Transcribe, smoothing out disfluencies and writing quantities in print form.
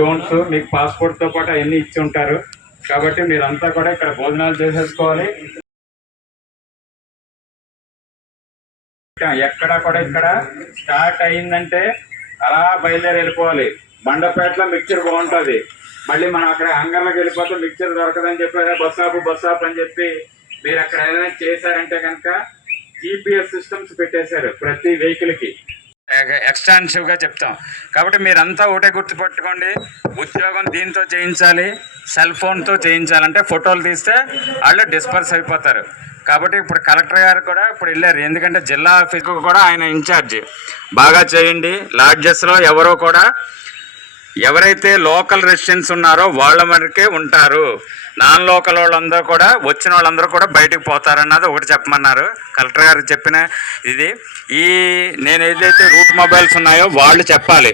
Don'ts మీకు పాస్పోర్ట్తో పాటు అవన్నీ ఇచ్చి ఉంటారు. కాబట్టి మీరంతా కూడా ఇక్కడ భోజనాలు చేసేసుకోవాలి. ఎక్కడ కూడా ఇక్కడ స్టార్ట్ అయిందంటే అలా బయలుదేరి వెళ్ళిపోవాలి. బండపేటలో మిక్చర్ బాగుంటుంది. మళ్ళీ మనం అక్కడ హంగర్లోకి వెళ్ళిపోతే మిక్చర్ దొరకదని చెప్పి బస్ ఆప్ అని చెప్పి మీరు అక్కడ ఏదైనా చేశారంటే కనుక GPS సిస్టమ్స్ పెట్టేశారు ప్రతి వెహికల్కి. ఎక్స్టెన్సివ్గా చెప్తాం. కాబట్టి మీరంతా ఒకటే గుర్తుపెట్టుకోండి, ఉద్యోగం దీంతో చేయించాలి, సెల్ ఫోన్తో చేయించాలంటే ఫోటోలు తీస్తే వాళ్ళు డిస్పర్స్ అయిపోతారు. కాబట్టి ఇప్పుడు కలెక్టర్ గారు కూడా ఇప్పుడు వెళ్ళారు, ఎందుకంటే జిల్లా ఆఫీస్కు కూడా ఆయన ఇన్ఛార్జ్. బాగా చేయండి. లాడ్జెస్లో ఎవరైతే లోకల్ రెసిడెంట్స్ ఉన్నారో వాళ్ళ మటుకే ఉంటారు. నాన్ లోకల్ వాళ్ళందరూ కూడా వచ్చిన వాళ్ళందరూ కూడా బయటకు పోతారన్నది ఒకటి చెప్పమన్నారు కలెక్టర్ గారు చెప్పిన ఇది. నేను ఏదైతే రూట్ మొబైల్స్ ఉన్నాయో వాళ్ళు చెప్పాలి.